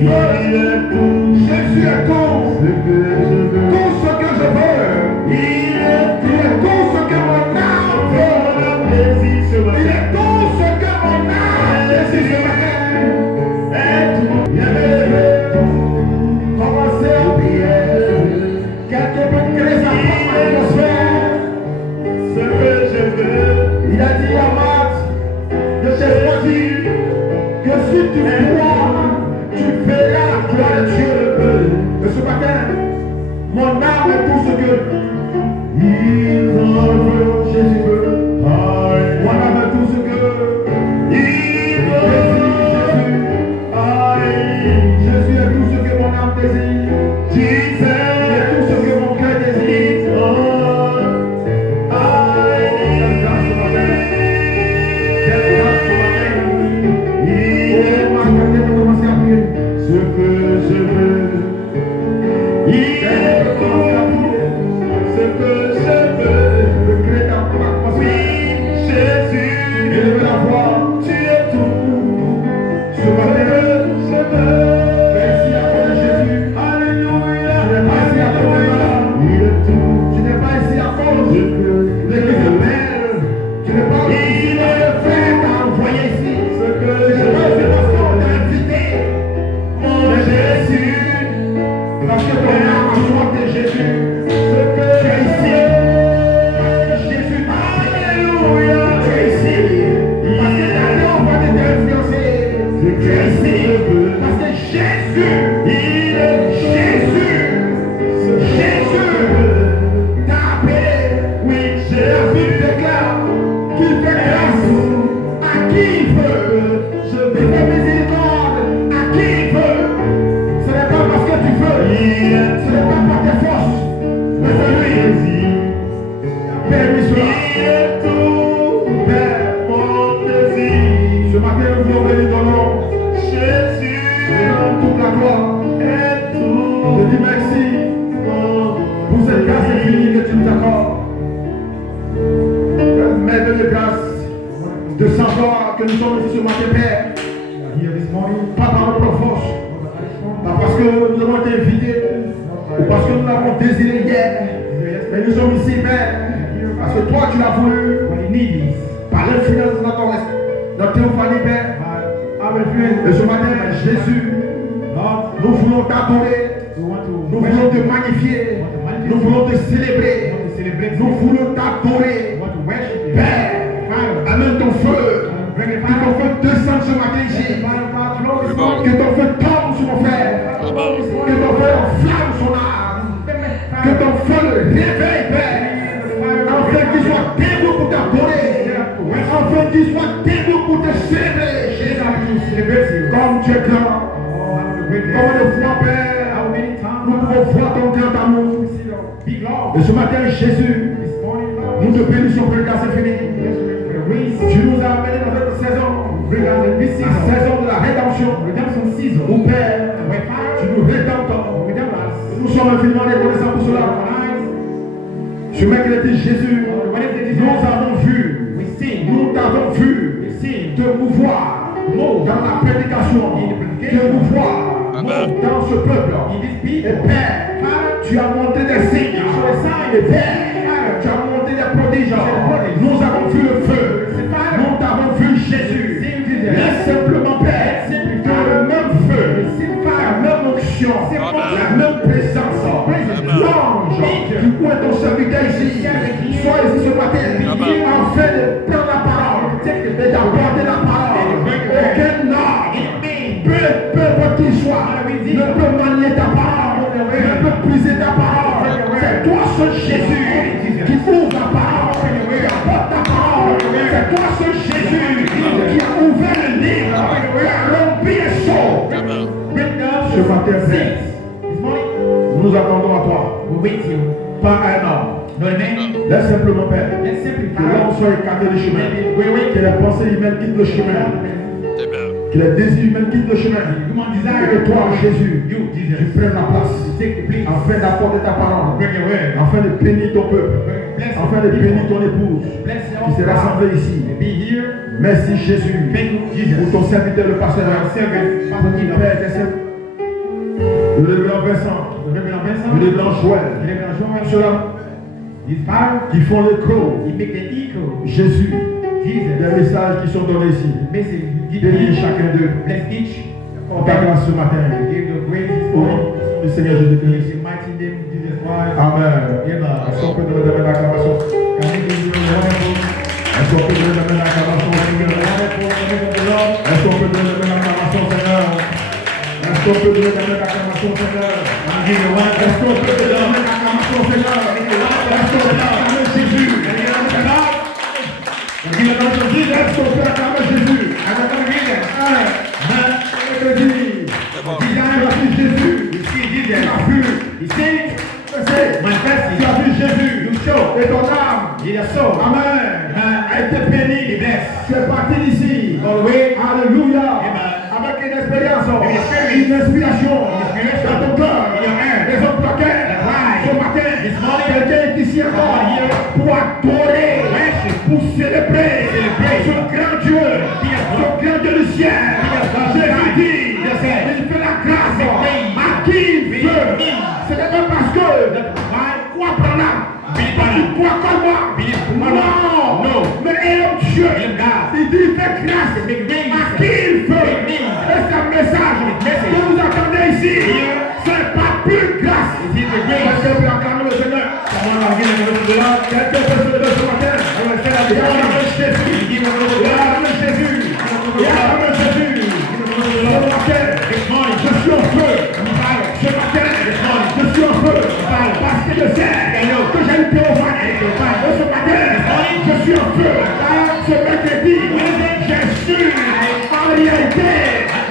Jésus est tout ce que je veux. Tout ce que je veux. Il est tout ce que mon âme veut. Il est tout ce que mon âme désire ce matin. Commencez à prier. Quelqu'un peut créer sa propre atmosphère. Ce que je veux. Il a dit à Max de te choisir que si tu crois, tu verras la gloire de Dieu. Et ce matin, mon âme est tout ce que il veut, Jésus veut. Mon âme est tout ce que il veut, Jésus. Jésus est tout ce que mon âme désire. Jésus est tout ce que mon cœur désire. Ce que je veux, il est tout ce que je veux. Le créer ta propre atmosphère. Jésus, élevez la voix. Tu es tout ce que je veux. Merci à toi Jésus. Alléluia. Tu n'es pas ici à cause de moi. Il est tout. Tu n'es pas ici à cause de l'église de Père. Tu n'es pas ici. Il est fait à envoyer ici. Ce que je veux. Parce qu'on t'a invité. Jésus, parce que ton âme a soif de Jésus, ce que tu es ici, Jésus, alléluia, tu es ici, parce que ta vie va t'influencer, tu es ici, parce que Jésus, il est Jésus t'a appelé, oui, la Bible déclare qu'il fait grâce à qui il veut, je vais faire miséricorde à qui il veut. Ce n'est pas parce que tu veux, ce n'est pas par tes forces, mais c'est lui. Permis cela. Il est tout, Père, mon désir. Ce matin, nous voulons bénir ton nom. Jésus, toute la gloire. Et tout. Je dis merci pour cette grâce infinie que tu nous accordes. Mets de grâce de savoir que nous sommes ici ce matin, Père. Pas par notre force. Pas parce que nous avons été invités, ou parce que nous l'avons désiré hier, mais nous sommes ici, Père, parce que toi tu l'as voulu, par l'influence de notre théophanie, Père. Et ce matin, Jésus, nous voulons t'adorer, nous voulons te magnifier, nous voulons te célébrer, nous voulons t'adorer, Père. Amène ton feu, que ton feu descende ce matin ici, que ton feu tombe sur mon frère, que ton feu enflamme son âme, que ton feu le réveille, Père, afin qu'il soit debout pour t'adorer, afin qu'il soit debout pour te célébrer, comme tu es grand, comme on le voit, Père, nous pouvons voir ton grand amour. Et ce matin, Jésus, nous te bénissons pour le grâce infinie. Tu nous as amenés dans cette saison, la saison de la rédemption, où Père, tu nous rédemptes. Nous sommes infiniment reconnaissants pour cela. Ce mercredi, Jésus, nous avons vu, nous t'avons vu te mouvoir dans la prédication, te mouvoir dans ce peuple. Et Père, tu as montré des signes. Et Père, tu as montré des prodiges. Nous avons vu le feu. Nous t'avons vu Jésus. Laisse simplement, Père, que le même feu, la même onction, la même présence, l'ange du coin de ton serviteur ici, soit ici ce matin, afin de prendre la parole et d'apporter la parole. Aucun homme, peu importe qu'il soit, ne peut manier ta parole, ne peut briser ta parole. C'est toi seul Jésus qui ouvre la parole, qui apporte ta parole. C'est toi seul Jésus qui a ouvert le livre, qui a rempli les seaux. Ce matin, Père, nous attendons à toi. Pas un homme. Laisse simplement, Père, que l'homme soit écarté du chemin, que les pensées humaines quittent le chemin, que les désirs humains quittent le chemin, et que toi, Jésus, tu prennes la place, afin d'apporter ta parole, afin de bénir ton peuple, afin de bénir ton épouse, qui s'est rassemblée ici. Merci Jésus, pour ton serviteur, le pasteur, pour Père, Le révérend Vincent. Le révérend Joël. Ceux-là qui font l'écho. Jésus. Les messages qui sont donnés ici. Bénis chacun d'eux. On ta grâce ce matin. Au nom du Seigneur Jésus-Christ. Amen. Est-ce qu'on peut donner l'acclamation? Est-ce qu'on peut donner l'acclamation, Seigneur? Est-ce qu'on peut donner l'acclamation, Seigneur? Est-ce qu'on peut donner l'acclamation, Seigneur? Est-ce qu'on peut donner l'acclamation, Seigneur? Est-ce qu'on peut acclamer Jésus? Est-ce qu'on peut acclamer Jésus? Jésus. Tu as vu Jésus. Et ton âme. Amen. A été béni. Tu es parti d'ici. Alléluia. Avec une expérience. Une inspiration. Dans ton cœur. Les autres plaquettes. Ce matin, quelqu'un est ici encore pour adorer, pour célébrer ce grand Dieu, ce grand Dieu du ciel. Jésus dit, il fait la grâce à qui il veut. Ce n'est pas parce que quoi prendre quoi comme moi. Non, mais Dieu, il dit il fait grâce à qui il veut. Et c'est un message que vous entendez ici. C'est pas plus grâce. Est-ce que vous acclamez le Seigneur? Quelqu'un peut se lever ce matin. Il y a Jésus. Il y a Jésus. Il y a Jésus. Ce matin, je suis en feu. Ce matin, je suis en feu. Parce que je sais que j'ai une théophanie. Ce matin, je suis en feu. Ce mercredi, je suis en réalité.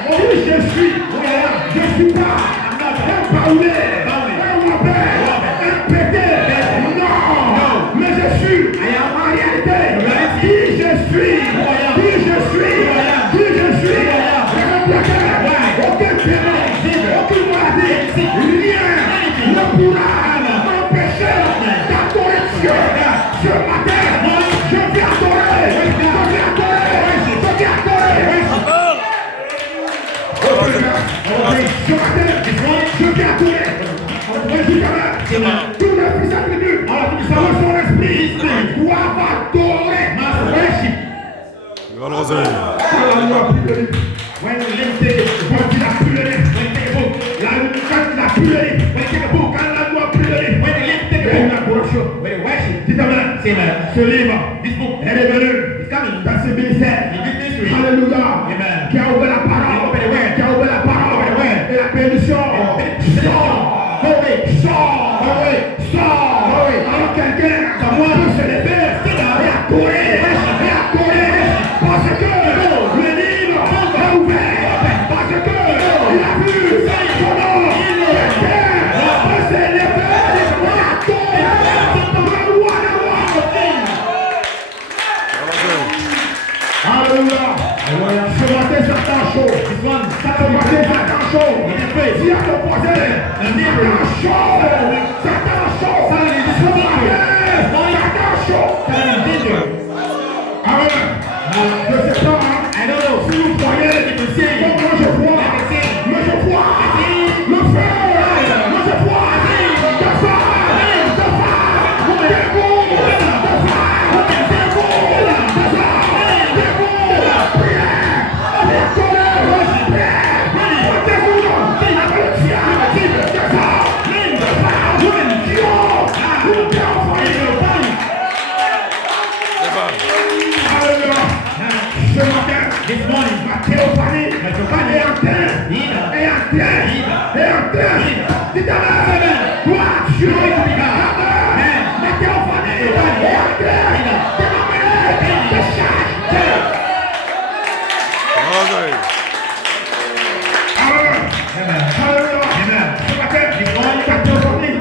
Oui, je suis pas un baoulé, un mauvais, un pété. Non, mais je suis en réalité. Qui je suis, aucun péché, aucune maladie, rien ne pourra m'empêcher d'adorer Dieu. Ce matin, je viens adorer, je viens adorer. Tous les fils attributs, selon son esprit, doivent adorer. When you live there, when you have purity, when you take a book, when you have purity, when you take a book, and you have purity, when you live there, when you have worship, when you worship, ce livre, this book, est revenu, dans ce ministère, alléluia, qui a ouvert la parole, qui a ouvert la parole, et la permission, sort, alors quelqu'un, comme moi, peut se lever, et adorer, parce que le livre est ouvert, parce que il a vu son nom, peut se lever, et adorer le roi des rois. Alléluia. Ce matin, Satan chaud. Ce matin, Satan chaud. Dis à ton voisin, Satan chaud. Satan chaud. Ce matin, Satan chaud. Amen. Je sais pas, si vous croyez, moi je vois, mais je vois le feu, moi je vois le phare, des mots, this morning, ma théophanie est en terre, dites amen, gloire à Dieu, ma théophanie est en terre, dénommée de charge. Amen. Ce matin, ta théophanie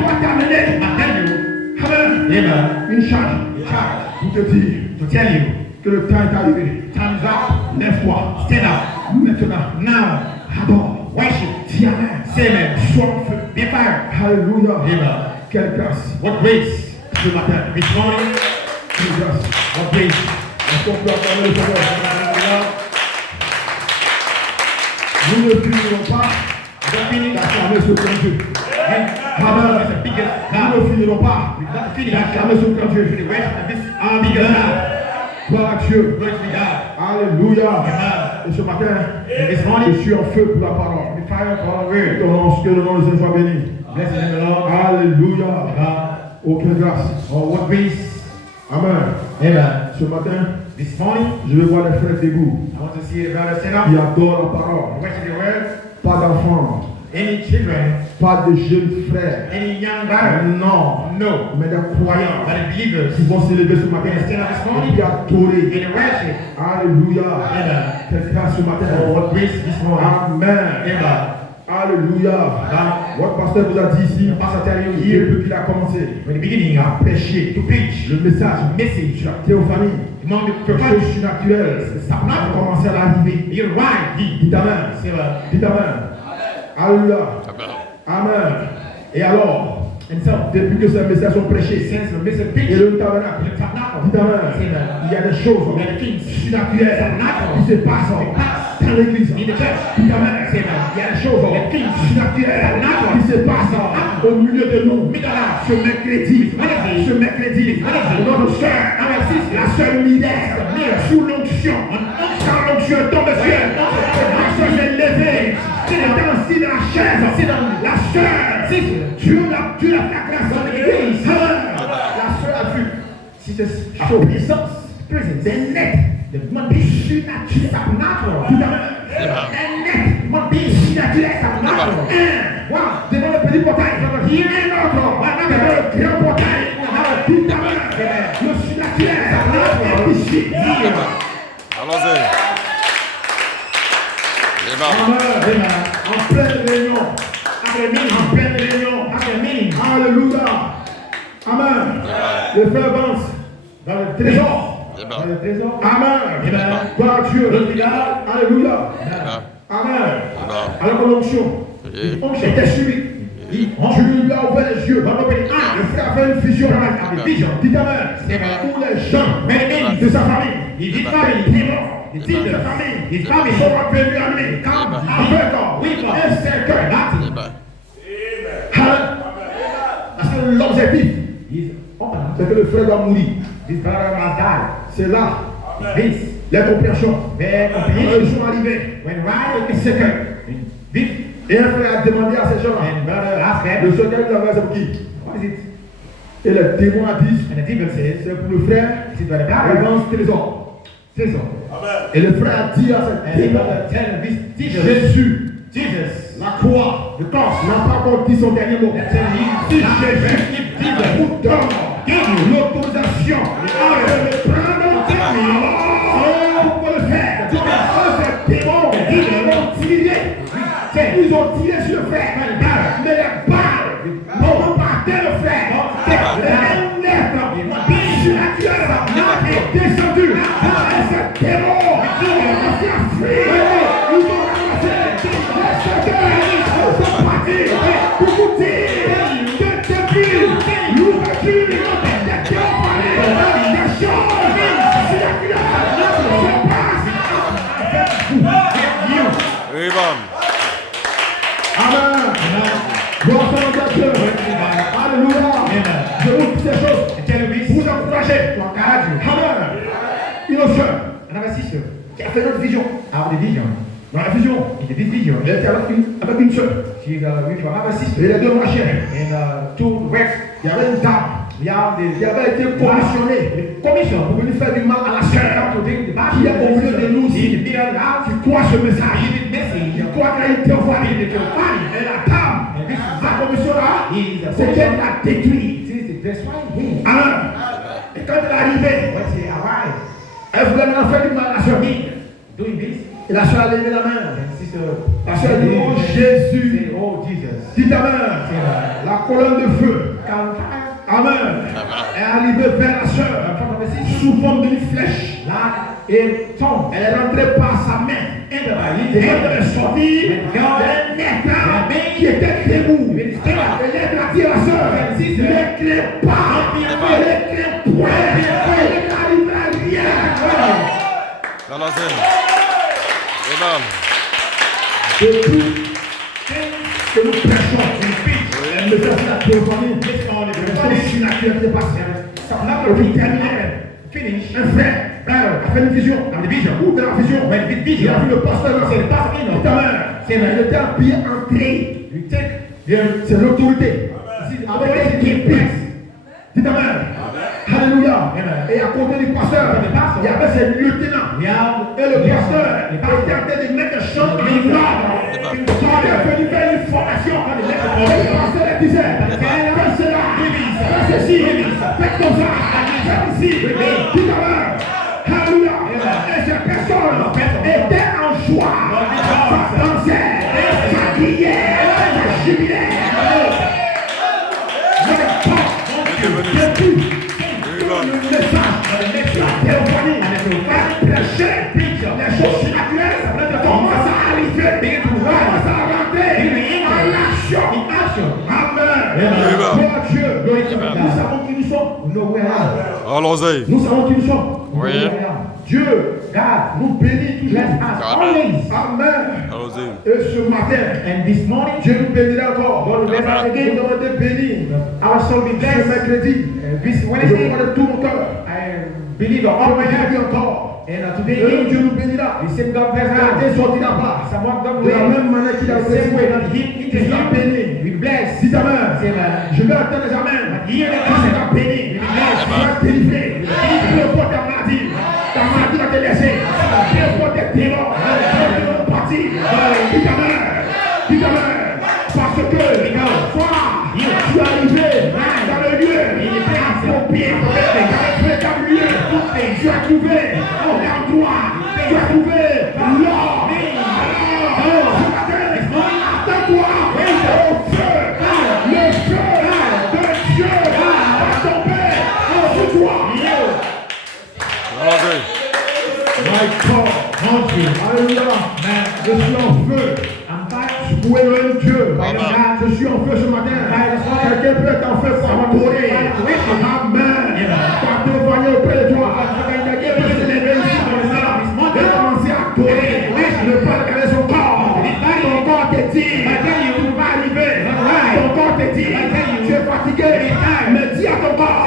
doit terminer. Amen. Une charge. Vous te dire que le temps est arrivé. Time's up. Lève-toi. Stand up. Maintenant. Now. Adore. Worship. Dis amen. Say amen. Sois en feu. Be fire. Hallelujah. Amen. Quelle grâce. What grace. Ce matin. This morning. Quelle grâce. What grace. Est-ce qu'on peut acclamer le Seigneur? Nous ne finirons pas d'acclamer ce grand Dieu. Amen. Nous ne finirons pas d'acclamer ce grand Dieu. Gloire à Dieu. Alléluia. Et ce matin, je suis en feu pour la parole. Que le nom de Dieu soit béni. Alléluia. Aucune grâce. What grace? Amen. Amen. Ce matin, This morning, je vais voir les frères debout. I want to see a brother stand up. Qui adorent la parole. Worship the word. Pas d'enfants. Any children, pas de jeunes frères. any young brothers, Non. no, Mais des croyants. but the believers Qui vont se lever ce matin. stand up this Et morning puis adorer. and worship. Alléluia. Amen. Quelle grâce ce matin. Oh, what grace this morning. Amen. Amen. Alléluia. Votre pasteur vous a dit ici, depuis qu'il a commencé When the beginning, à prêcher, to preach, le message, message, sur la théophanie, among the quelque prophets, chose surnaturel, ça a commencé à arriver. you're right. Dites Amen. Say, Dites Amen. Alléluia. Amen. Et alors, and so, depuis que ces messages sont prêchés, since the message et preached, le tabernacle, the tabernacle, dites Amen. say that, Il y a des choses there are things surnaturelles qui se passent dans l'église. in the church. Dites Amen. Say that, Il y a des choses surnaturelles qui se passent au milieu de nous. Ce mercredi, notre soeur, la soeur Mylène, sous l'onction, quand l'onction tombe sur elle, la soeur s'est levée, elle était assise dans la chaise, la soeur, Dieu l'a fait la grâce dans l'église. La soeur a vu, si c'est chaud, puissance, des nets, des mondes surnaturels, devant le petit portail, il y a un autre, devant le grand portail, le surnaturel est ici. Allons-y. Amen. En pleine réunion. En pleine réunion. Alléluia. Amen. Le frère avance dans le trésor. Amen. Gloire à Dieu. Alléluia. Amen. Alors que l'onction était suivie. Dieu lui a ouvert les yeux. Le frère avait une vision. Dites Amen. Tous les gens de sa famille. De sa famille sont revenus à lui. Avec un cercueil. Parce que l'objectif, c'est que le frère doit mourir. C'est là. Les compréhensions. Ils sont arrivés. Un cercueil. Et un frère a demandé à ces gens-là, le cercueil de la mère, c'est pour qui? Et le témoin a dit, c'est pour le frère, Evans Trésor. Et le frère a dit à ce témoin, Jésus, la croix, n'a pas encore dit son dernier mot. Si Jésus vous donne l'autorisation de le prendre, on peut le faire. Ces démons, ils ont tiré sur le frère, mais les balles n'ont pas battu le frère. Les lettres surnaturelles est descendu. Et ces démons ont fait fuir. Ils ont ramassé les cercueils. Ils sont partis pour vous dire que depuis l'ouverture des théophanies, des choses surnaturelles se passent avec vous. Amen. Gloire à Dieu. Alléluia. Je vous dis ces choses. Vous encouragez. Amen. Une autre soeur qui a fait notre vision. Dans la vision, elle était avec une soeur. Et les deux marchaient. Il y avait une dame qui avait été commissionnée pour venir faire du mal à la soeur qui est au milieu de nous ici, qui croit ce message, qui croit qu'il y a une théophanie. Et la dame, la commission là, c'est qu'elle l'a détruit. Amen. Et quand elle est arrivée, elle voulait maintenant faire du mal à la soeur. Et la soeur a levé la main. La soeur a dit, oh Jésus, dites Amen. La colonne de feu. Amen. Elle est arrivée vers la soeur sous forme d'une flèche. Et elle est rentrée par sa main. Et elle est sortie d'un état qui était debout. Et elle a dit à la soeur, ne clé pas, ne clé point, elle n'arrive à rien. Allons-y. Amen. Depuis que nous prêchons, le message de la théophanie, c'est une actualité passée. Et puis terminé, un frère a fait une vision, ou de la vision, il a vu le pasteur dans ses pas, il était habillé en gris, c'est l'autorité, avec les équipes. Dites Amen. Alléluia. Et à côté du pasteur, il y avait ses lieutenants. Et le pasteur était en train de mettre des choses en ordre. Il est venu faire une formation. Et le pasteur disait, fais cela, fais ceci, fais comme ça, fais ici. Dites Amen. Alléluia. Et ces personnes étaient en joie. Ça dansait, ça criait, ça jubilait. Depuis le message, la théophanie, les choses surnaturelles commencent à arriver, commencent à rentrer en action. Amen. Gloire à Dieu. Nous savons qui nous sommes. Allons-y. Nous savons qui nous sommes. Oui. Dieu, nous bénit toujours. Amen. Amen. Allons-y. Et ce matin, Dieu nous bénira encore. Nous avons été bénis. Ce mercredi, je crois de tout mon cœur. Je me dis encore. Et Dieu nous bénira. Il sorti là-bas. De la même manière qu'il a fait. Il a béni. Dites Amen. Je vais attendre les Amen. Il a béni. Il a délivré. Il a porté ta maladie. Ta maladie va te laisser. Il a porté tes démons. Ils vont partir. Dites Amen. Dites Amen. Parce que tu es arrivé dans le lieu approprié. Dans le lieu, tu as trouvé l'endroit. Tu as trouvé l'or. Attends-toi au feu. Le feu de Dieu va tomber sur toi. Allons-y. My God, alléluia, je suis en feu. Je pouvais louer Dieu. Je suis en feu ce matin. Quelqu'un peut être en feu pour adorer. Amen. Quand tu vas aller auprès de toi, quelqu'un peut se lever ici dans le salon et commencer à adorer. Ne pas regarder son corps. Ton corps te dit, tu ne vas pas arriver. Ton corps te dit, tu es fatigué. Mais dis à ton corps,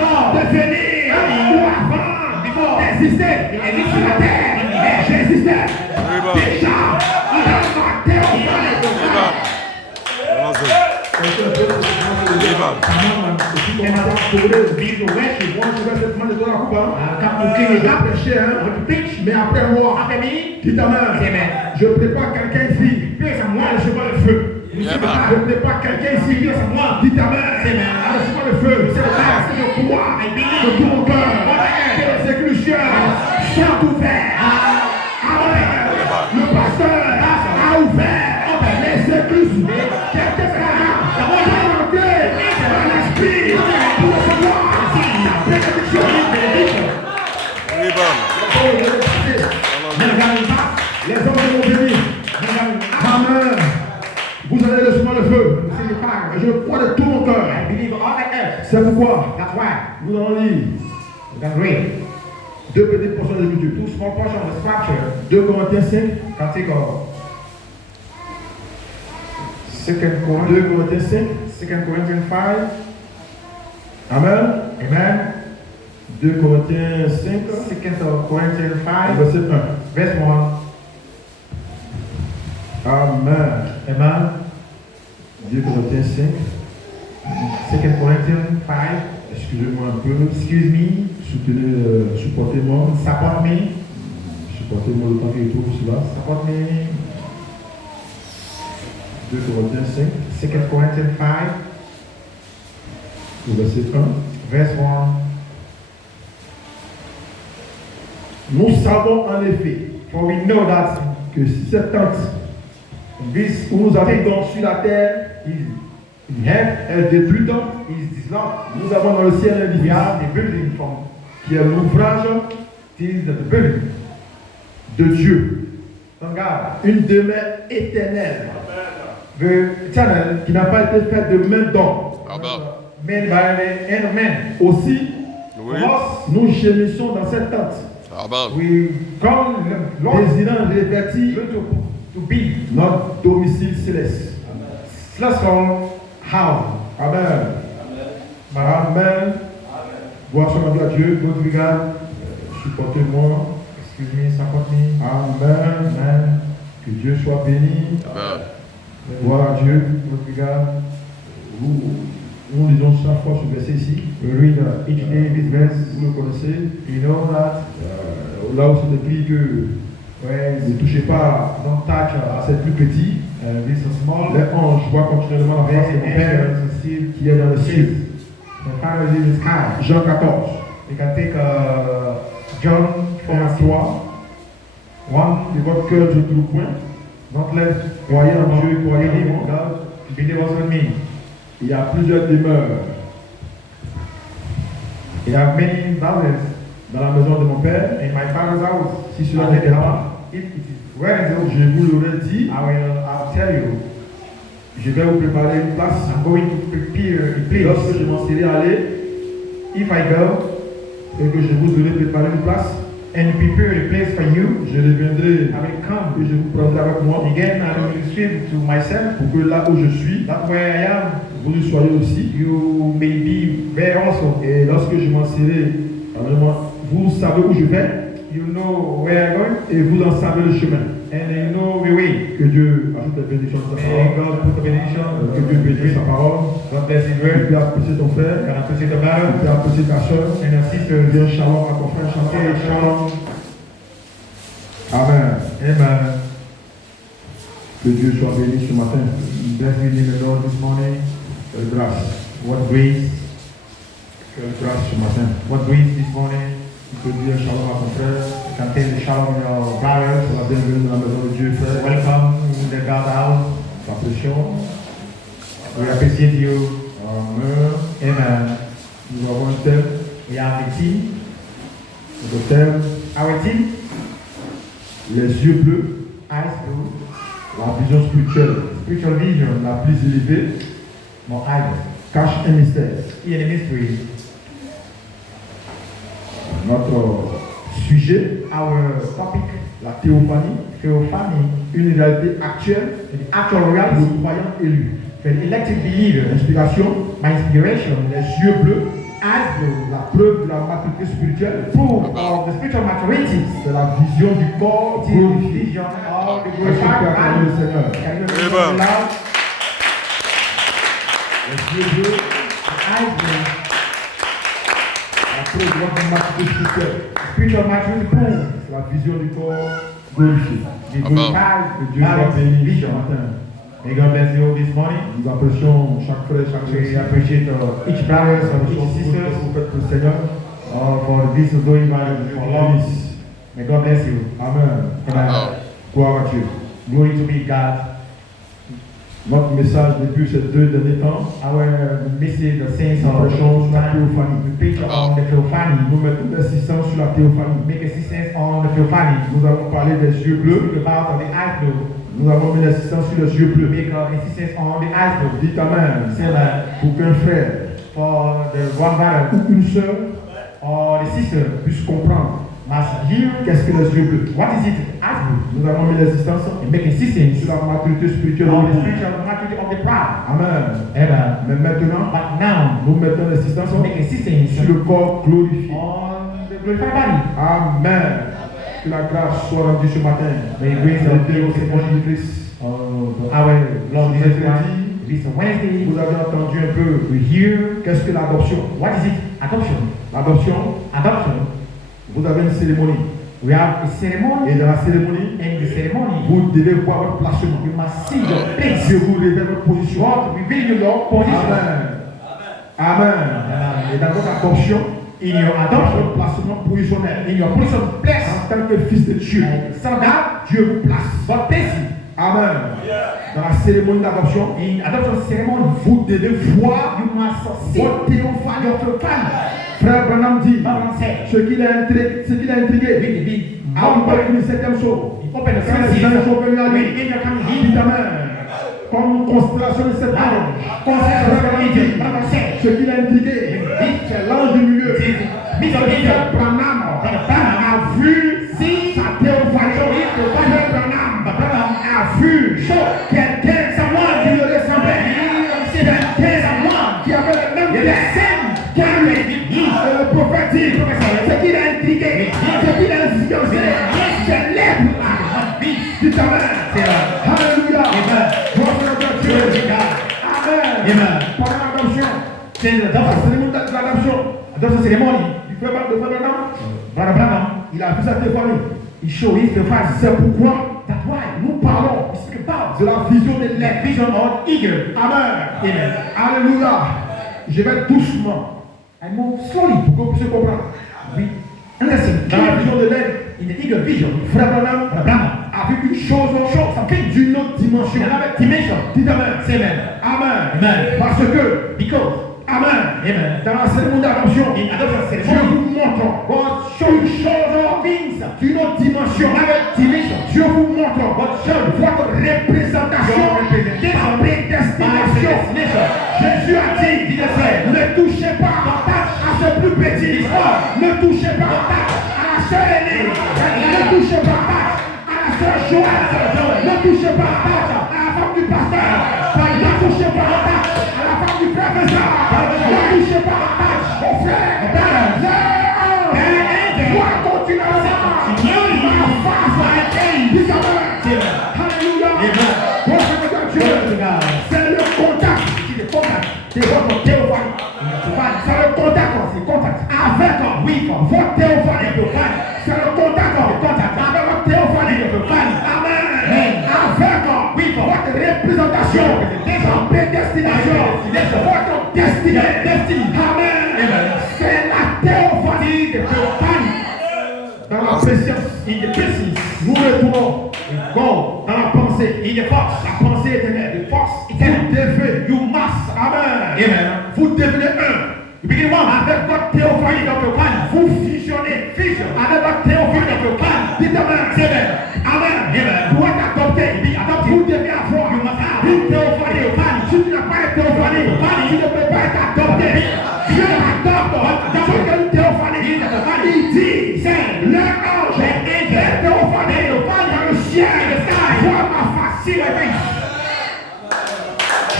avant de venir ou avant d'exister sur la terre, j'existais déjà dans ma théophanie. Mais après moi, dites Amen. Je prépare quelqu'un ici. Moi, je vois le feu. Je prépare quelqu'un ici. Dites Amen. Je vois le feu. C'est parce que je crois de tout mon cœur que les éclusières sont ouvertes. Le pasteur a ouvert les écluses. Quelqu'un va rentrer dans l'esprit pour recevoir la bénédiction. Les hommes vont venir. Amen. Vous allez recevoir le feu. Je crois de tout mon cœur. C'est pourquoi nous allons lire 2 petites portions de l'écriture. 2 Corinthiens 5. 2 Corinthiens 5. 2 Corinthians 5. Amen. Amen. 2 Corinthiens 5. 2 Corinthians 5. Verset 1. Verse 1. Amen. Amen. 2 Corinthiens 5. 2 Corinthians 5. Excusez-moi un peu. Excuse me. Supportez-moi. Support me. Supportez-moi le temps qu'il trouve cela. Support me. 2 Corinthiens 5. 2 Corinthians 5. Verset 1. Verse 1. Nous savons en effet For we know that que si cette tente this où nous habitons sur la terre est détruite, is dissolved. nous avons dans le ciel un We édifice are the building from qui est l'ouvrage this the building de Dieu, from God. une demeure éternelle The eternal qui n'a pas été faite de main d'homme. Amen. made by the end of man. Aussi, Oui. nous gémissons dans cette tente, Amen. We come Lord désirant revêtir to to be. notre domicile céleste. Celestial house. Amen. Amen. Gloire soit rendue à Dieu. Go to God. Supportez-moi. Excuse me, support me. Amen. Amen. Que Dieu soit béni. Amen. Gloire à Dieu. Go to God. Nous lisons chaque fois ce verset ici. We read each day this verse. Vous le connaissez. You know that Là où c'est écrit que where ne touchez pas don't touch à cette plus petite. this is small. Les anges voient continuellement la face de mon Père qui est dans le ciel. The Father is in the sky. Jean 14. You can take John 1 3. 1. De votre cœur, je ne trouve point. Don't let Croyez en Dieu, croyez believe en in moi. God. Believe also in me. Il y a plusieurs demeures You have many houses dans la maison de mon Père. in my Father's house. Si cela And n'était pas, if it is where is it? je vous l'aurais dit, I'll tell you. je vais vous préparer une place. I'm going to prepare a Et lorsque place. je m'en serai allé If I go et que je vous aurai préparé une place, and prepare a place for you, je reviendrai I will et come je vous prendrai avec moi again. I will receive to myself. pour que là où je suis, That's where I am. vous y soyez aussi. You may be there also. Et lorsque je m'en serai, vous savez où je vais You know where I'm going, et vous en savez le chemin. and you know the way. Que Dieu ajoute la bénédiction de sa May parole. God put the benediction. Que Dieu bénisse sa parole. God bless His Tu word. peux apprécier ton frère. Can I appreciate the Tu Bible peux apprécier ta soeur. and your sisters? Viens shalom à ton frère, Say shalom. shalom. Amen. Amen. Que Dieu soit béni ce matin. Bless me in the Lord this morning. Quelle grâce. What grace. Quelle grâce ce matin. What grace this morning. Tu peux dire shalom à ton frère. You can tell the shalom to your brothers. Sois bienvenue dans la maison de Dieu, frère. Welcome in the God house. T'apprécions. We appreciate you. Amen. Amen. Nous avons un thème. We have a team. Notre thème, Our team, les yeux bleus, eyes blue, la vision spirituelle spiritual vision, la plus élevée, more eyes. cache un mystère. In the mystery, Notre sujet, our topic, la théophanie, theophany, une réalité actuelle the actual pour reality, le croyant élu. the elected believer, L'inspiration, my inspiration, les yeux bleus, eyes blue, la preuve de la maturité spirituelle, proof of the spiritual maturity. c'est la vision du corps It is the glorifié. vision of the Est-ce que tu peux glorified acclamer le body. Seigneur? Can you Amen. read it loud? Les yeux bleus, Eyes blue, la preuve de la maturité spirituelle, spiritual maturity proof, c'est la vision du corps glorifié. the Amen. glorified Que Dieu soit body béni ce vision. matin. May God bless you this morning. Nous apprécions chaque frère, chaque We sœur. appreciate each brothers and Nous each sisters vous faites pour le Seigneur. for this going Dieu on vous for long. bénisse. May God bless you. Amen. Amen. Gloire à Dieu. Glory to be God. Notre message depuis ces 2 derniers temps, Our message, the saints nous of prêchons la time, théophanie. we preach on the theophany. Nous mettons l'assistance sur la théophanie. Make assistance on the theophany. Nous avons parlé des yeux bleus. Speak about the eyes blue. Nous avons mis l'assistance sur les yeux bleus. Make assistance on the eyes blue. Dites Amen. Say that Pour qu'un frère for the one brother ou une sœur or the sister puisse comprendre must hear qu'est-ce que les yeux bleus. what is it, eyes blue. Nous avons mis l'assistance And make assistance sur la maturité spirituelle. on the de spiritual maturity of the proud. Amen. Amen. Mais maintenant, But now, nous mettons l'assistance make assistance sur le corps glorifié. on the glorified body. Amen. Que la grâce soit rendue ce matin. May grace of Fidèle au God Seigneur Jésus-Christ. our Lord Jesus Christ. This Wednesday, Vous avez entendu un peu we hear qu'est-ce que l'adoption. what is it? Adoption. L'adoption, Adoption. vous avez une cérémonie. We have a ceremony, Et dans la cérémonie, and the ceremony vous devez voir votre placement. you must see your place. Dieu vous révèle votre position. God reveal your position. Amen. Amen. Et dans votre adoption, In your votre adoption, placement positionnel. in your position, place. En tant que fils de Dieu, Son of God, Dieu vous place. God place you. Amen. Dans la cérémonie d'adoption, In adoption ceremony, vous devez voir you must see votre théophanie. your theophany. Frère Branham dit, Branham said, ce qui l'a intrigué, we be a ouvert une septième chose. He opened the Quand seven les seals. anges sont venus à When lui, the angel come dit in, Amen. Comme une constellation de sept anges. concerning Frère the Branham angel, dit, Branham said, ce qui l'a intrigué, c'est l'ange du milieu. meet your angel, Branham Brother Branham a vu see sa théophanie. So if the Frère Branham Branham a quelqu'un, someone qui le ressemblait. Quelqu'un, qui avait le même dessin qu'avec le prophète dit. Ce qui l'a intrigué, ce qui l'a influencé, c'est l'être là. Dis amen. Alléluia. Gloire à Dieu. Amen. Pendant l'adoption, c'est l'adoption. Adoption cérémonie. Du frère Branham, il a vu sa téléphone. Il choisit de faire. C'est pourquoi nous parlons de la vision de l'aigle. Vision of eagle. Amen. Alléluia. Je vais doucement. I move slowly pour que vous puissiez comprendre. Oui. Dans la vision de l'aigle, in the eagle vision, frère Branham a vu une chose d'une autre dimension. Another dimension. Dites amen. Amen. Parce que, because, amen. Dans la cérémonie d'adoption, Dieu vous montre une chose d'une autre dimension. Dieu vous montre votre représentation, votre prédestination. Jésus a dit, ne touchez pas à ce plus petit. Ne touchez pas à la sœur aînée. Ne touchez pas à la sœur Joël. Ne touchez pas à la femme du pasteur. Ne touchez pas à la femme du frère Vincent. Ne touchez pas au frère. Toi, continue à voir ma face. Dis amen. Alléluia. C'est le contact. C'est votre théophanie. C'est le contact. Avec votre théophanie. C'est le contact avec votre théophanie. Amen. Avec votre représentation. Votre prédestination. Votre destinée. Amen. C'est la théophanie de théophanie. Dans la présence, nous retournons dans la pensée. La pensée éternelle. You must. Amen. Vous devenez un. Avec votre théophanie vous fusionnez avec votre théophanie dites amen. Amen. Pour être adopté, vous devez avoir une théophanie. Si tu n'as pas une théophanie, tu ne peux pas être adopté. Dieu adopte dans une théophanie. Il dit, c'est l'ange est théophanie dans le ciel. Vois ma facile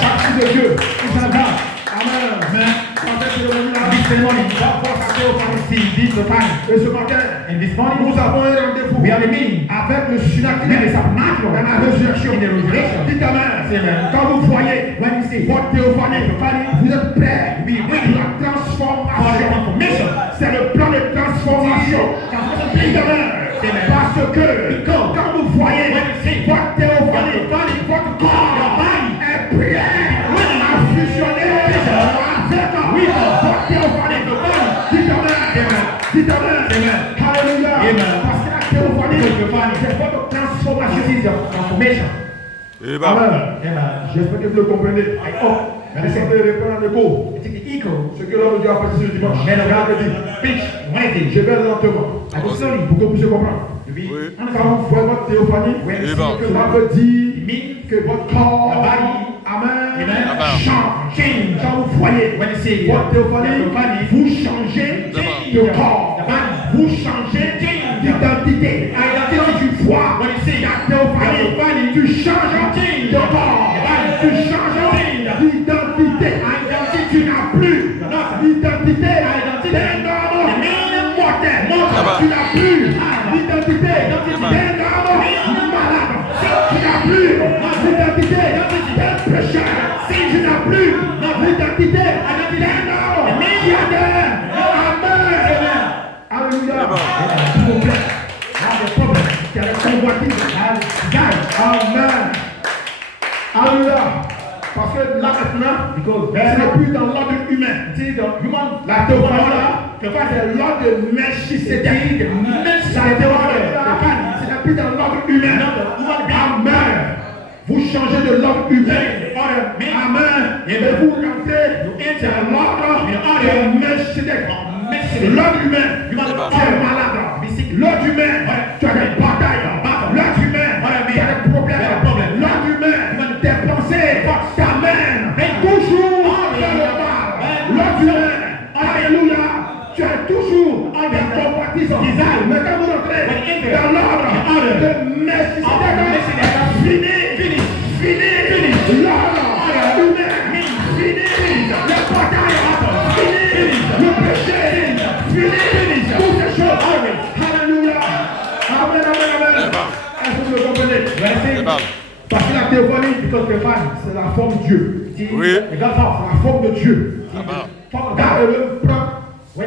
Merci de Dieu. Amen. Et ce matin, nous avons un rendez-vous avec le surnaturel dans la résurrection. Dites amen. Quand vous voyez votre théophanie, vous êtes prêts pour la transformation. C'est le plan de transformation. Dites amen. Parce que quand vous voyez votre théophanie, votre corps est prêt à fusionner avec votre théophanie. Dites amen. Alléluia. Parce que la théophanie, c'est votre transformation. Amen. J'espère que vous le comprenez. Mais c'est de répondre en écho. Ce que l'homme de Dieu a fait ce dimanche. Je vais lentement. Pour que vous puissiez comprendre. Quand vous voyez votre théophanie, cela veut dire que votre corps, amen, change. Quand vous voyez votre théophanie, vous changez de corps. Vous changez d'identité. Quand tu vois la théophanie, tu changes de corps. Tu changes d'identité. Tu n'as plus l'identité d'un homme mortel. Tu n'as plus l'identité d'un homme malade. Tu n'as plus l'identité d'un pécheur. Tu n'as plus l'identité d'un homme qui a des amen. Alléluia. S'il vous plaît, il y a des problèmes. Il y a des convoitises. Amen. Alléluia. Parce que là maintenant, ce n'est plus dans l'ordre humain. La théophanie là, c'est l'ordre de Melchisédek. Ce n'est plus dans l'ordre humain. Amen. Vous changez de l'ordre humain. Amen. Et vous rentrez dans l'ordre de Melchisédek. L'ordre humain, tu es malade. L'ordre humain, tu as des batailles. L'ordre humain, tu as des problèmes. L'ordre humain, tes pensées t'amènent toujours vers le mal. L'ordre humain, alléluia, tu es toujours en convoitise. Mais quand vous entrez dans l'ordre de Melchisédek, fini. Parce que la théophanie, c'est la forme de Dieu. Oui. C'est la forme de Dieu. Quand Elohim prend, quand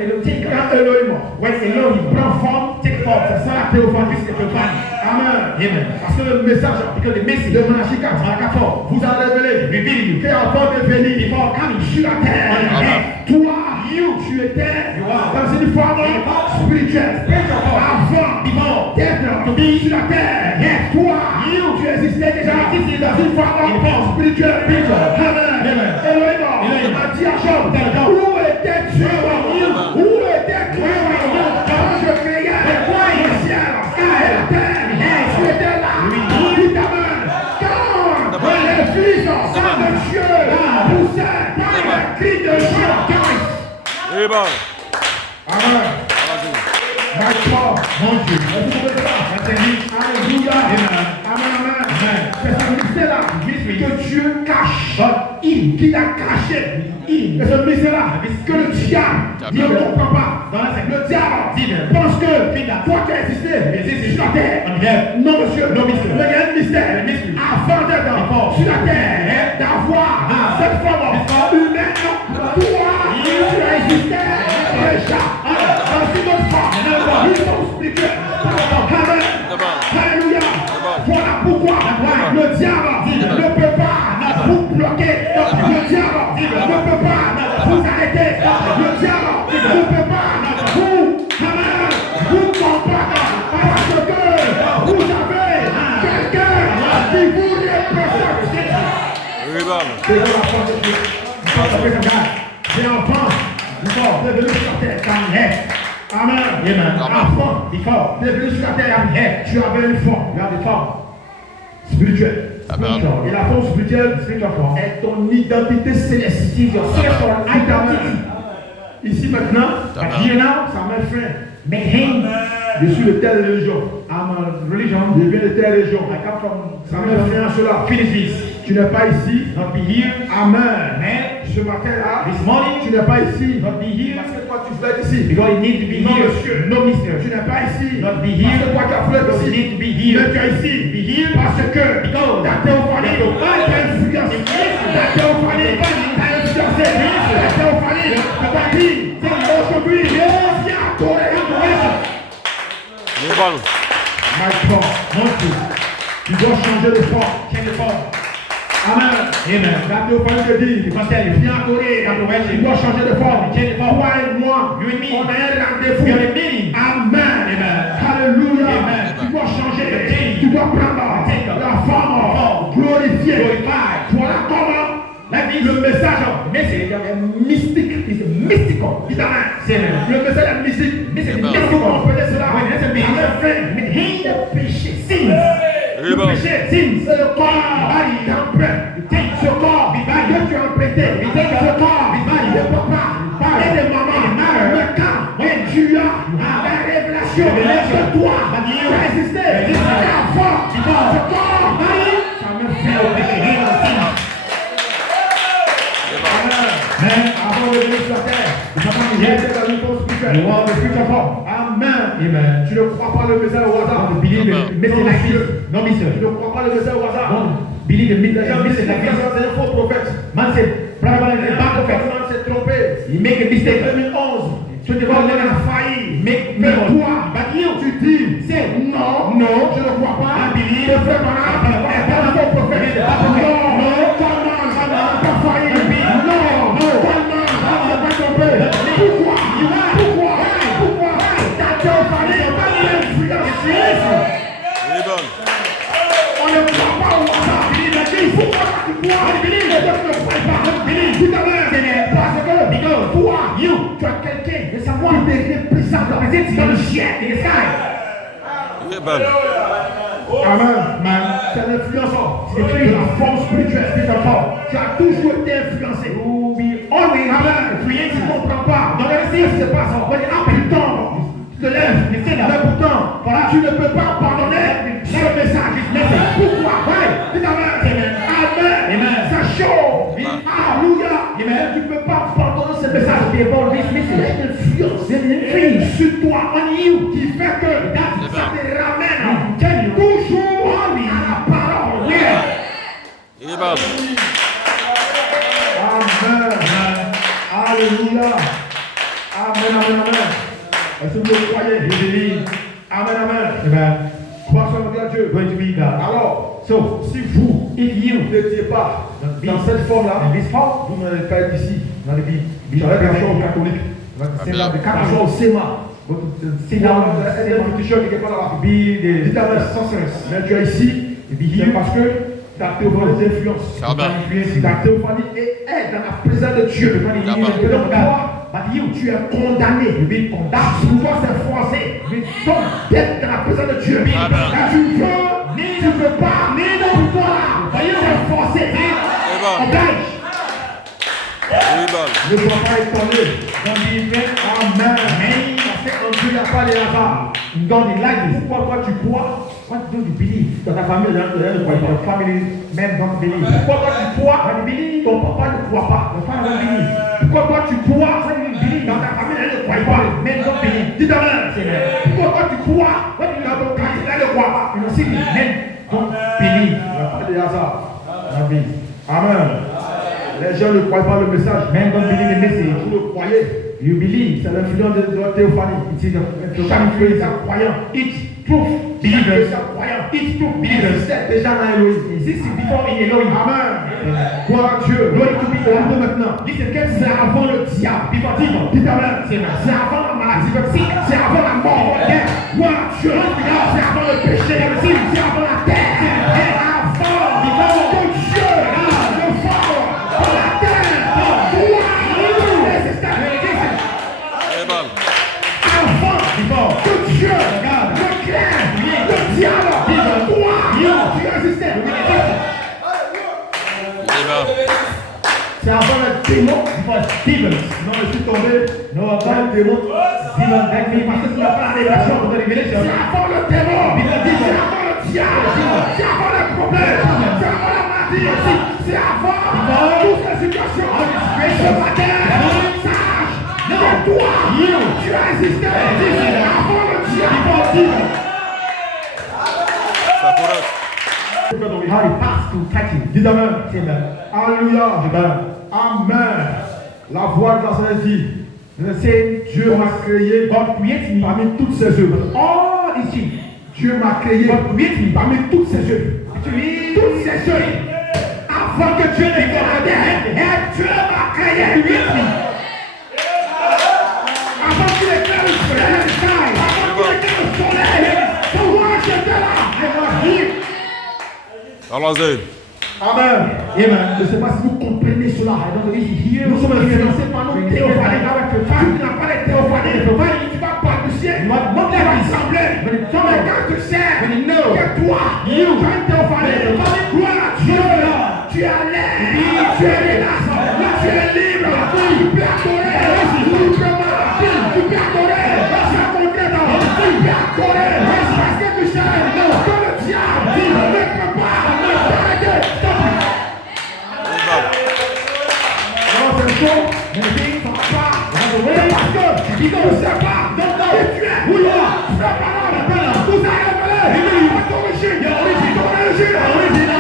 Elohim prend forme, c'est ça la théophanie. Amen. Parce que le message, de Malachie 4, vous a révélé qu'avant de venir, sur la terre, toi, tu étais dans une forme spirituelle. Avant d'être sur la terre, toi, tu existais déjà dans une forme spirituelle. Amen. Elohim a dit à Job, où étais-tu? Où étais-tu? Quand je créais le ciel et la terre, tu étais là. Quand les fils de Dieu poussaient par le cri de Dieu. Amen. Amen. My God, mon Dieu. Alléluia. Amen. C'est ce mystère-là que Dieu cache. Qu'il a caché. Et ce mystère-là que le diable ne comprend pas. Le diable pense que toi tu as existé sur la terre. Non, monsieur. Il y a un mystère. Avant d'être sur la terre, d'avoir cette forme humaine, toi, tu as existé déjà. Dans une autre forme, une forme spirituelle. Amen. Alléluia. Voilà pourquoi le diable ne peut pas vous bloquer. Le diable ne peut pas vous arrêter. Le diable ne peut pas vous combattre. Parce que vous avez quelqu'un qui vous représente. C'est la force de Dieu. C'est enfant. T'es venu sur la terre, Amen. Enfant, t'es venu sur la terre, tu avais une forme, spirituelle. Et la forme spirituelle est ton identité céleste. Ici maintenant, ça met fin. Je suis de telle religion. Je viens de telle religion. Ça met fin à cela. Tu n'es pas ici. Amen. Ce matin-là, tu n'es pas ici. Parce que toi tu voulais être ici. Non, monsieur. Tu n'es pas ici. Parce que toi tu as voulu être ici. Mais tu es ici. Parce que ta théophanie t'a influencé. Ta théophanie t'a influencé. Ta théophanie t'a dit aujourd'hui, viens adorer. My God, mon Dieu. Tu dois changer de forme. Amen. La théophanie te dit, viens adorer. Tu dois changer de forme. Toi et moi, on a un rendez-vous. Amen. Alléluia. Tu dois changer. Tu dois prendre la forme glorifiée. Voilà comment le message est mystique. Mystical. Le message est mystique. Comment on appelle cela? Le péché. Le péché, c'est le corps d'empreinte. Ce corps que tu as emprunté. Ce corps de papa et de maman. Mais quand tu as la révélation de toi, tu as existé. Avant, ce corps, ça me fait au péché. Avant de venir sur la terre, il était dans une forme spirituelle. Amen. Tu ne crois pas le message au hasard. Tu ne crois pas le message au hasard. C'est un faux prophète. Man s'est trompé. Il make a mistake. 2011. Tu te vois, il a failli. Mais toi, tu dis, non, je ne crois pas. Le frère Barab est pas un faux prophète. Non, pas failli. Pourquoi ta théophanie n'est pas influencée? On ne croit pas au hasard. Il faut pas que tu crois. Les gens ne croient pas. Parce que toi, tu as quelqu'un de savoir qui te représente dans le ciel et le sky. Amen. C'est l'influence de la forme spirituelle. Tu as toujours été influencé. Amen. Rien qui ne comprend pas. Dans le récit, ce qui se passe. Pourtant, tu te lèves. Mais pourtant, voilà, tu ne peux pas pardonner ce message. Pourquoi? Amen. Ça chauffe. Alléluia. Tu ne peux pas pardonner ce message. C'est une influence sur toi, qui fait que ça te ramène toujours à la parole. Amen. Amen. Alléluia. Amen, amen, amen. Est-ce que vous le croyez? You believe. Amen, amen. Amen. Crois sur Dieu. Going to be God. Alors, So, si vous if you n'étiez pas dans cette forme-là, in this form, vous n'allez pas être ici. not to be J'allais bien sûr au catholique. sit down the Bien sûr Catholic, au SEMA. go to sit Sit down, down, une institution qui n'est pas là-bas. be the Dites Amen. sorceress. Mais tu es ici, c'est parce que ta théophanie t'influence. Amen. Ta théophanie est dans la présence de Dieu. Amen. Et donc toi, tu es condamné. Tu dois s'efforcer d'être dans la présence de Dieu. Amen. Tu ne veux pas, pour toi là, s'efforcer. Engage. Amen. Ne sois pas étonné. Amen. Parce qu'en Dieu, il n'y a pas de hasard. God in life is Pourquoi toi tu crois? what do you believe? Dans ta famille, il y a ne croit Your pas. family men don't believe. Pourquoi toi tu crois? Ton papa ne croit pas. Your father don't believe. Pourquoi toi tu crois? Dans ta famille, elle ne croit pas. Men don't believe. Dis Amen. Pourquoi toi tu crois? Dans ton quartier, elle ne croit pas. You know, see, men don't believe. Il n'y a pas de hasard. Nothing. Amen. Les gens ne croient pas le message. Men don't believe the message. Vous le croyez. You believe. C'est l'influence de votre théophanie. It is Chaque chrétien croyant. each proof Chaque believers. chrétien croyant. Each proof believers. C'est déjà dans Elohim. This is before in Elohim. Amen. Gloire à Dieu. Gloire to be God maintenant. C'est avant le diable. Before devil. Dites Amen. C'est avant la maladie. C'est avant la mort. Gloire à Dieu. C'est avant le péché. C'est avant la terre. Avant que Dieu ne forme la terre. Amen. Avant que Dieu ne crée le diable. Toi, tu existais. Amen. C'est avant le démon. Before demons. Non, je suis tombé. No, Dans le God. démon. Demon back me. Parce que tu n'as pas la révélation. The C'est revelation. avant le démon. C'est avant le diable. C'est avant le problème. C'est avant la maladie. C'est avant toutes les situations. Ce matin, sache que toi, tu as existé avant le diable. C'est correct. How it passed to catch him. Dis Amen. Amen. Alléluia. Amen. La voix de la Sainte dit, The same Dieu m'a créé God created me. parmi toutes ses œuvres. All is things. Dieu m'a créé God created me. parmi toutes ses œuvres. Actually, Toutes ces œuvres. Avant que Dieu ne crée la terre, Dieu m'a créé. Avant qu'il ait créé le soleil, avant qu'il ait créé le soleil, moi j'étais là. Et moi, Allons-y. Amen. Je ne sais pas si vous comprenez cela. Nous sommes influencés par nos théophanies. Tu n'as pas les théophanies. Tu vas balbutier. Tu vas sembler. Mais quand tu sais que toi, tu as une théophanie, gloire à Dieu. Tu es à l'aise. Tu es relax. Tu es libre. Tu peux adorer. Tu peux adorer. Tu es content. Tu peux adorer. Parce que tu sais que le diable ne peut pas t'arrêter. Non, c'est chaud. Mais il ne va pas. Parce que il ne sait pas. Et tu es. Oui, c'est pas là. Vous avez révélé. Ton origine. Ton origine.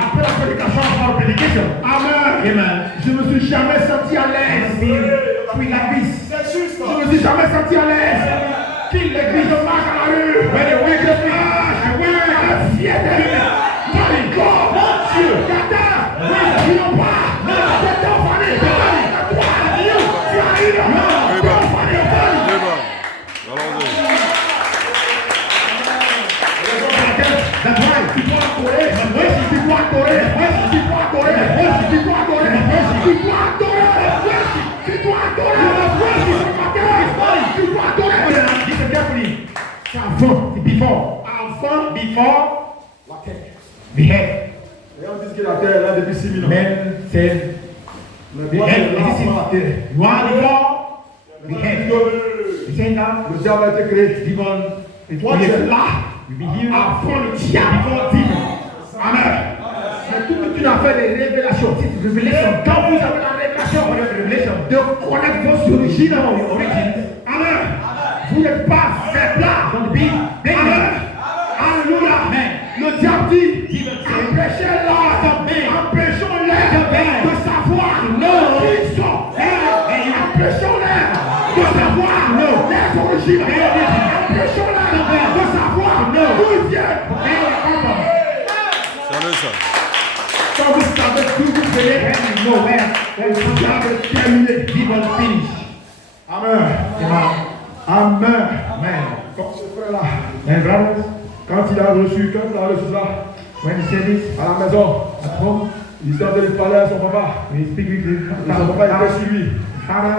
Après la prédication, on parle prédication. Amen. Je ne me suis jamais senti à l'aise. Je ne me suis jamais senti à l'aise. Qu'il l'église marche à la rue. Mais les ouais, je fier d'elle. Mon Dieu. Ils n'ont pas. C'est ton famille. Toi, tu arrives. Ton famille. Amen. Allons-y. That's right. Tu dois adorer. Tu dois adorer. Tu dois adorer. Tu dois adorer. Tu dois adorer. Tu dois adorer. Tu dois adorer. listen carefully. C'est avant. Before Avant la tête. the head. Et on dit que la terre est là depuis 6000 ans. Men said, Mais the toi, earth tu es là existed avant la terre. long before the earth. The same time, Le diable a été créé. demon is Toi, tu es created. là We be here avant le diable. before demon. Amen. Mais tout que tu as fait des révélations, This is revelation. quand vous avez la révélation For your revelation, de connaître vos origines, your origins, Amen. Vous n'êtes pas faible là. don't be Amen. Alléluia. Amen. Le diable dit, Demon said, empêchez-les Amen. de savoir qui ils sont. Empêchons-les de savoir les origines. Empêchons-les de savoir d'où ils viennent. Salut ça. Quand vous savez d'où vous venez, when you know where le diable est terminé. demon finish. Amen. Amen. Amen. Amen. Comme ce frère-là, And brothers, quand il a reçu ça when he said this à la maison, at home, il s'est allé parler à son papa. we speak with Et son papa était sur lui. father.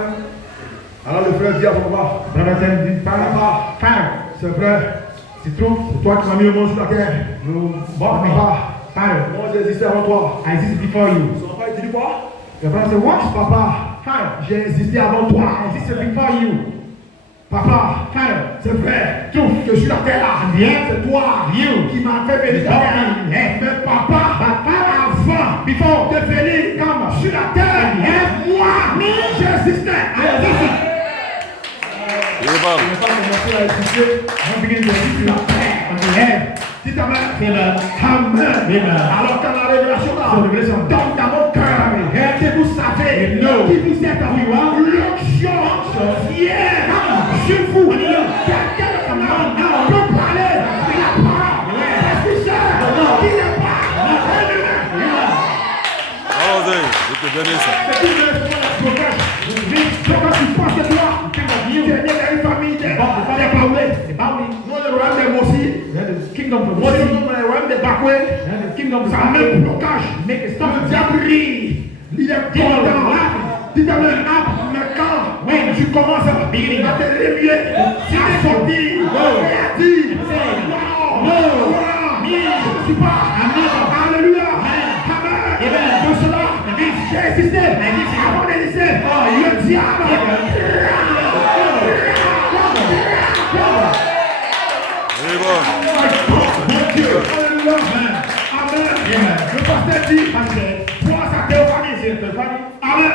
Alors le frère dit à son papa, Brother said, this father, father, c'est vrai, c'est true. c'est toi qui m'as mis au monde sur la terre. You Bon, bought me. papa, Father, moi j'ai existé avant toi. I existed before you. Son papa il dit quoi? The brother said, what? Papa, Father, j'ai existé avant toi. I existed before you. Papa, Father, c'est vrai, que je suis la terre là. Yeah. C'est toi You. qui m'as fait venir sur la terre. Yeah. Mais papa, avant, before de venir come sur la terre, moi, j'existais. Amen. Je n'ai pas commencé à exister. don't begin to exist in on the head. Dites Amen. Amen. Amen. Amen. Alors quand la révélation So the revelation tombe dans mon cœur, que vous savez You know. qui vous êtes en moi, l'onction vient sur vous. Quelqu'un peut parler de la parole. Parce qu'il sait qu'il n'est pas un humain. Allons-y. Je te bénis ça. C'est tout le protège. Quand tu penses de toi, tu es né dans une famille des Baoulés. Nous, le royaume des Mossi, Kingdom of moi, Moses, le royaume des Bakoué. and the kingdom of Ça met blocage. make a stop. Le diable rit. Il est content. Dis Amen. Mais quand tu commences à te remuer, tu es sorti. Et a dit, non, je ne suis pas. Alléluia. Amen. De cela, j'ai existé. Avant d'exister, le diable. Mon Dieu. Alléluia. Amen. Le pasteur dit, toi, sa théophanie. Amen.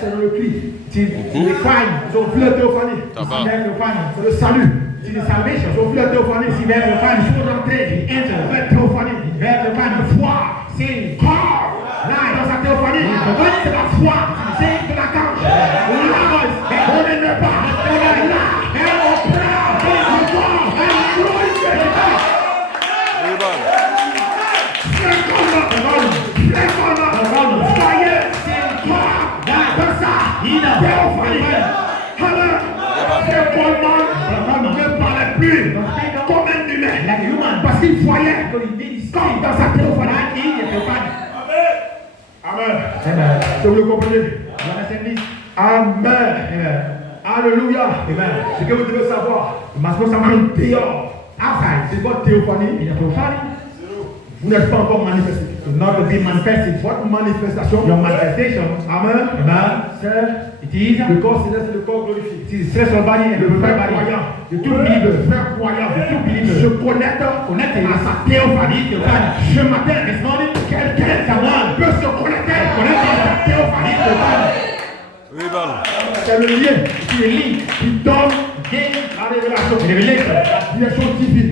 C'est le cri. The crime, Ils ont vu la théophanie. Tabac. C'est le salut. see the salvation. Ils ont vu la théophanie. See where the Ils sont rentrés. enter. La théophanie. Where the La foi. sin. Corps. Dans sa théophanie. C'est la foi. C'est de la cage. Là, on n'aimait pas. Là, on prend le corps. Glorifié. Amen. Parce qu'il voyait comme dans sa théophanie. Amen. Amen. Est-ce que vous le comprenez? You understand this? Amen. Amen. Alléluia. Amen. Ce que vous devez savoir, You must know something en dehors, outside. c'est votre théophanie. In the prophetic, Vous n'êtes pas encore manifesté. to not to be manifested. Votre manifestation, Your manifestation, Amen, Amen. c'est It is le corps céleste et le corps glorifié. it is the spiritual body and the Le prophetic frère body. croyant, The two believers, le frère croyant, the two believers, se connecte à sa théophanie. Ce matin, this morning, quelqu'un someone peut se connecter à sa théophanie. Amen. C'est le lien see the link, qui donne gain, la révélation, the revelation, la direction divine,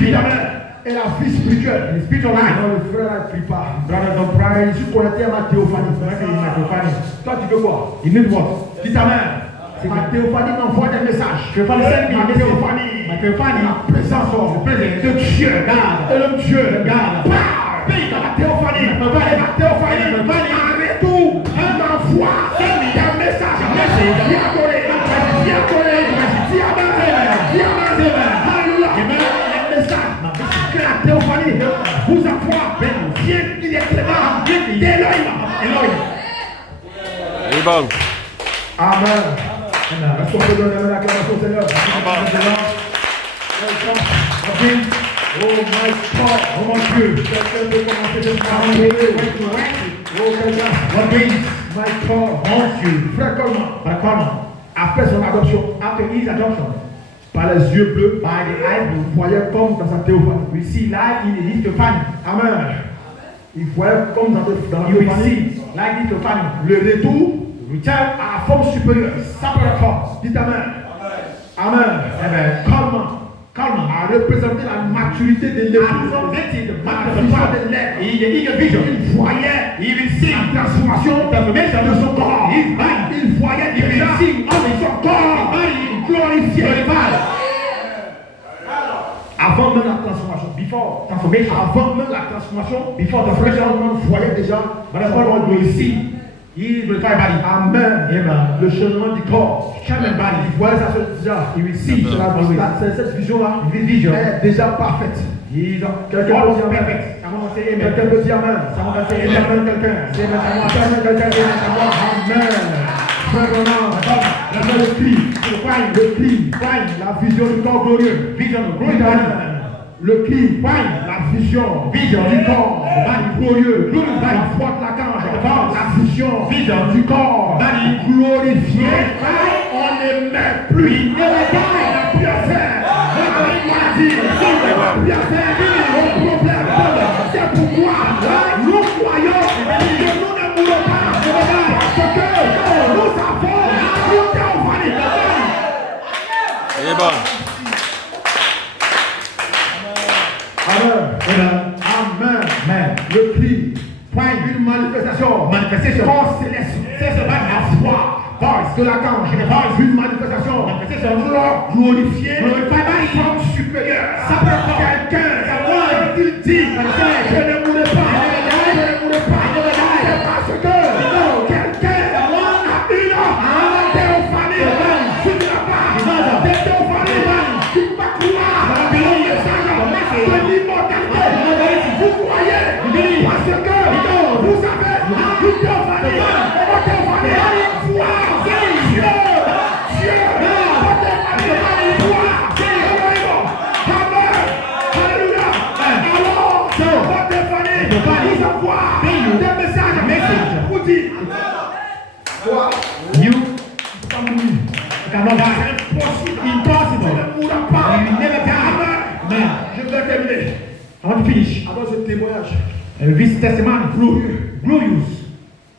évidemment, et la vie spirituelle. and the spiritual life. Non, le frère ne prie pas. Brother, don't pray. Je suis connecté à ma théophanie. Connected in my prophetic. Toi, tu veux quoi? You need what? Dis ta main. Ma théophanie m'envoie des messages. Je vais pas le send me Ma a message. théophanie. My théophanie, La présence the presence de Dieu. God. Et le Dieu. God. Parle. Dans la théophanie. Et ma théophanie. En retour, elle m'envoie des messages. Viens adorer. Viens adorer. Viens adorer. Viens adorer. Alléluia. Les messages que la théophanie vous envoie. Viens directement. Elohim. Amen. Amen. Amen. Est-ce qu'on peut donner l'acclamation au Seigneur? Amen. Welcome. Oh my God. Oh mon Dieu. Quelqu'un peut commencer de parler. Oh quelqu'un. What means My God. wants you, Frère Coleman, but Coleman, après son adoption, after his adoption, par les yeux bleus, by the eyes blue, voyait comme dans sa théophanie. we see light in his theophany. Amen. Il voyait comme dans la You will théophanie see like this theophany. le retour Return à la forme supérieure. separate form. Dites Amen. Amen. Amen. Coleman a représenté la maturité de l'époux. Represented the La back of the vision father. de l'être. In the eager vision, Il voyait he will see la transformation de son corps. his mind. Il voyait He will déjà see son corps glorifié. glorified. Avant même la transformation, Before transformation, avant même la transformation, before le frère transformation, Coleman voyait déjà but that's what son corps we glorifié. see. He is glorified body. Amen. Amen. Le changement du corps. Changement body. Il voyait ça déjà. He will see. Cette vision-là This vision, est déjà parfaite. he is Quelqu'un all peut dire amen. perfect. Someone say amen. Quelqu'un peut dire amen. Someone can say Dis amen. amen quelqu'un. Say amen. Amen quelqu'un. Dis amen. Frère Roland, le cri, le cri, la vision du corps glorieux. Vision of glory Dis body. amen. Le cri, la vision du corps glorieux. La foi de la cage, la vision du corps glorifié. On ne met plus. On n'a plus à faire. On n'a plus à faire. Au problème. C'est pourquoi nous croyons que nous ne mourrons pas. Parce que nous avons tout théophanie. Amen. Amen. Amen. Amen. Le cri. Une manifestation. Corps céleste. C'est ce la foi. Voice de la cage. Une manifestation. Corps glorifié. Forme supérieure. Quelqu'un. Il dit. Je ne mourrai pas. Je ne mourrai pas. C'est parce que quelqu'un a une théophanie. Tu n'as pas de théophanie. Tu vas croire le message de l'immortalité. Vous croyez parce que vous avez une théophanie. Votre théophanie, foi, Dieu, votre théophanie, foi, Amen, alléluia. Alors, votre théophanie, vous envoie des messages, vous dites, toi, You sans mourir. cannot die. Impossible. Impossible. Tu ne mourras pas. You will never die. Amen. Je vais terminer. I want to finish. Avant ce témoignage, This testimony, glorieux. glorious.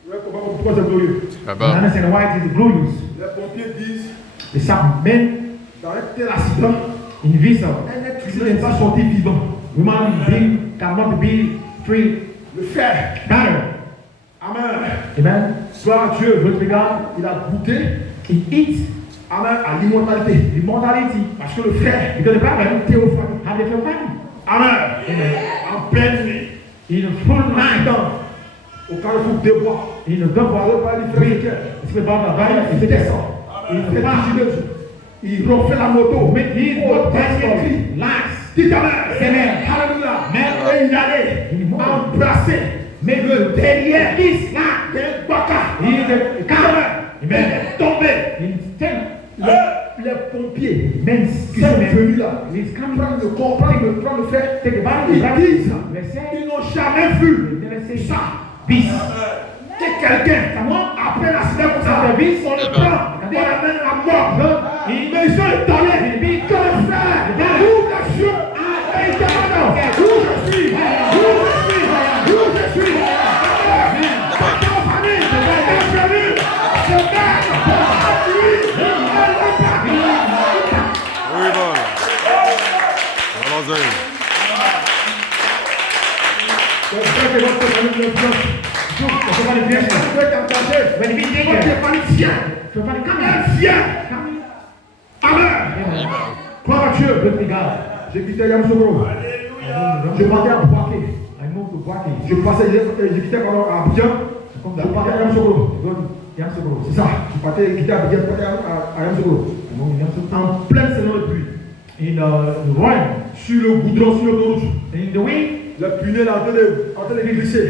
Je vais comprendre pourquoi c'est glorieux. I Amen. understand why it is glorious. Les pompiers disent, The some men dans un tel accident, in this un être humain n'est pas sorti vivant. human being cannot be free. Le fer. Matter. Amen. Amen. Gloire à Dieu. Glory to be God. Il a goûté, He eats amen, à l'immortalité. immortality. Parce que le fer, Because the Bible théophanie. have the theophany. Amen. En pleine nuit. In a full night. Au carrefour des bois. In a good Parle world. pas du frère Michael. It's about the Bible. Il It's a descend. Il fait vigileuse. Il refait la moto. Make his Oh, what best dernier cri. last. Dites amen. Amen. Alléluia. Amen. Et il allait embrasser. Mais le derrière, des baka. He is a coward. Il est tombé. Instead, Les pompiers men qui sont venus là, He's coming. prendre le corps, prendre le fer, Take the Bible. ils disent, They say, ils n'ont jamais vu they never say ça. peace. Que quelqu'un, après l'accident comme ça, After this, on le prend, on l'amène à la mort. Mais ils sont étonnés que le frère ouvre les yeux et il demande où je suis, où je suis, où je suis. C'est en famille, c'est venu, c'est même pour lui, elle l'a pas vu. Amen. Allons-y. Le frère de votre famille le bloque. So, the Bible Bien says, sûr, vous êtes engagé. when he be Votre taken, famille fière. so when he comes, Elle fière. Amen. Amen. Gloire à Dieu. Glory to God. J'ai quitté Yamoussoukro. Je partais à Boaké. I moved to Boaké. Je passais, j'ai quitté à Abidjan. Je partais à Yamoussoukro. Yamoussoukro. C'est ça. Je partais, quitté Abidjan, je partais à Yamoussoukro. I moved to Yamoussoukro. En pleine saison de pluie. In the rain, Sur le goudron, sur l'autoroute. in the wind, Le pneu là, en train de glisser.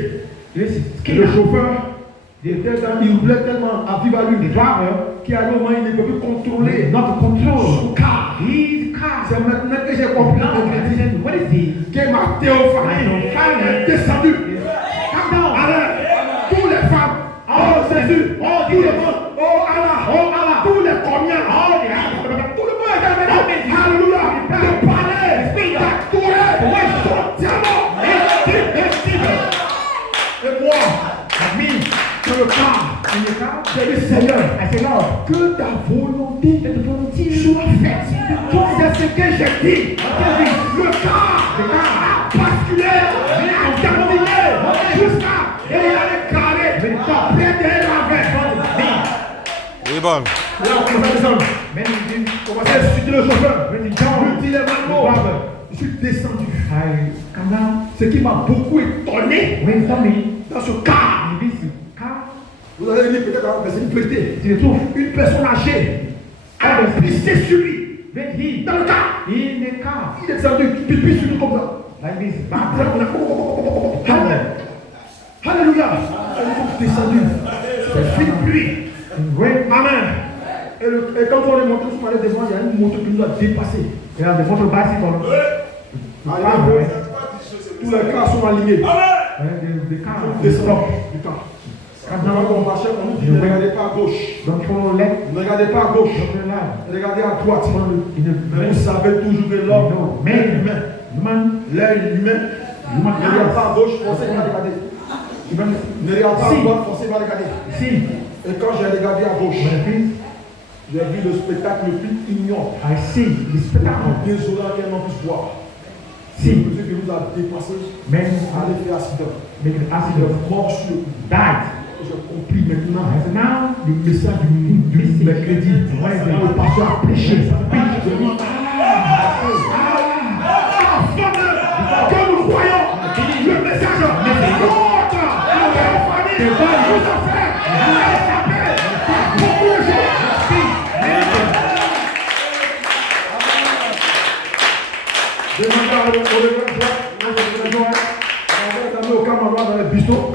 this is Et le skin. chauffeur, il roulait tellement à vive allure. The driver Qu'à un moment, il ne peut plus contrôler not to control son car. his car. C'est maintenant que j'ai compris Now I understand what is this? que ma théophanie est descendue. Come down. Amen. Tous les femmes, oh Jésus, oh tout le monde, oh Allah, tous les combien, tout le monde est amené. Alléluia. De parler, d'actuer, et moi, dans le cas, j'ai dit Seigneur, que ta volonté soit faite. C'est ce que j'ai dit. Le cas a basculé, a terminé, jusqu'à et il allait carrer, près de la Oui, bon. Là, on commence à descendre. On commence à insulter le chauffeur. Je dis les manteaux. Je suis descendu. Ce qui m'a beaucoup étonné dans ce cas. Vous allez dire peut-être, mais c'est une vérité. Une personne âgée a pissé sur lui. Dans le cas. Il est descendu, pipi sur lui comme ça. Alléluia. Ils sont descendus. C'est fini de lui. Amen. Et quand on est monté sur le devant, il y a une moto qui nous a dépassé. Tous les cars sont alignés. Des stops du temps. Quand on marchait, on nous dit ne regardez pas à gauche. Ne regardez pas à gauche. Regardez à droite. Mais vous savez toujours que l'homme, l'œil humain, ne regarde pas à gauche, foncez, il va regarder. Ne regarde pas à droite, foncez, il va regarder. Et quand j'ai regardé à gauche, j'ai vu le spectacle le plus ignoble. Désolant qu'un homme puisse voir. C'est le Dieu qui nous a dépassé. Allez faire accident. Il est mort sur le coup. J'ai compris maintenant le message du mercredi. Le pasteur a prêché. Que nous croyons le message contre la famille, nous a fait beaucoup de choses. Je vais au camarade dans les bistrots.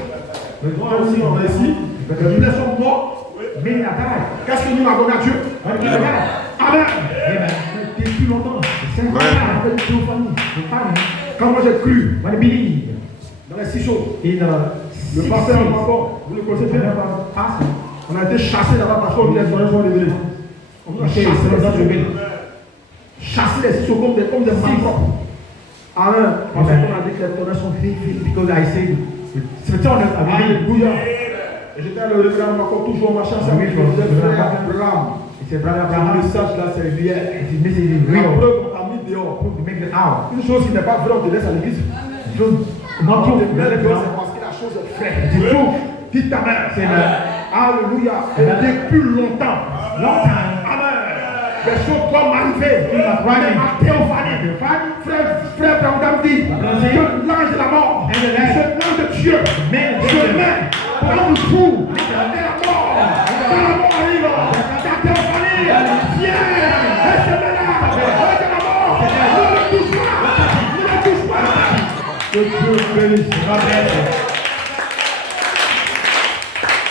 Aussi, on est ici. Nous sommes morts. Qu'est-ce que nous avons à Dieu? Amen. Depuis longtemps. Quand moi j'ai cru dans les six choses, le pasteur encore, vous le connaissez bien, on a été chassé là-bas parce qu'on est dans les révélés. On a chassé les révélés. Chasser les six choses comme des malpropres. Amen. Parce qu'on a dit que les tonnerres sont faits. Because I say, alléluia. Et j'étais à le réclamer encore toujours en marchant. C'est Abraham. Le message là, c'est réel. La preuve, on t'a mis dehors. Une chose qui n'est pas vraie, on te laisse à l'église. Non, c'est parce que la chose est faite. Dis ta mère. Alléluia. Et depuis longtemps. Amen. Les choses doivent m'arriver. Ma théophanie. Frère Branham dit que l'ange de la mort, ce l'ange de Dieu, se met pour rendre fou. Et la mort, quand la mort arrive, ta théophanie vient. Elle se met là. Et la mort, ne le touche pas. Ne le touche pas. Que Dieu bénisse.